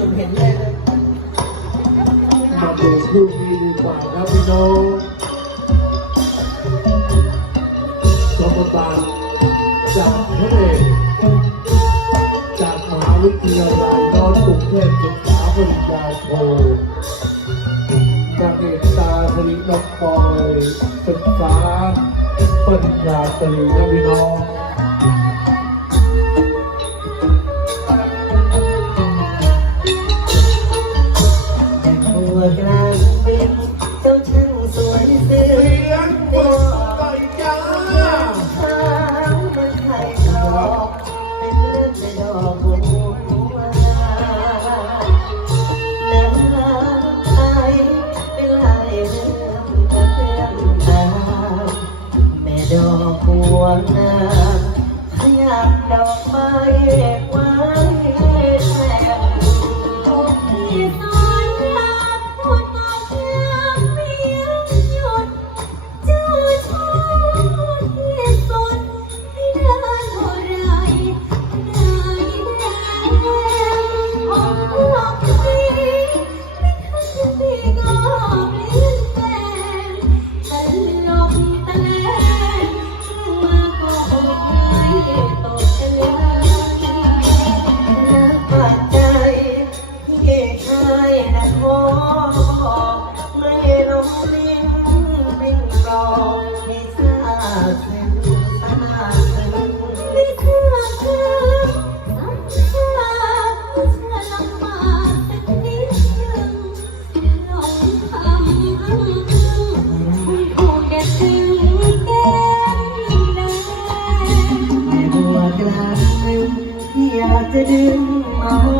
มาดูผู้นี้ดีกว่าครับพี่น้องสมบัติจากทะเลจากมหาวิทยาลัยนอนกรุงเทพศึกษาปริญญาโทจากเอกตาผลิตนกปอยศึกษาปริญญาตรีนะพี่น้อง ขยับดอกไม้ จะดึงมา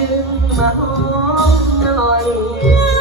ดึงมาหอมหน่อย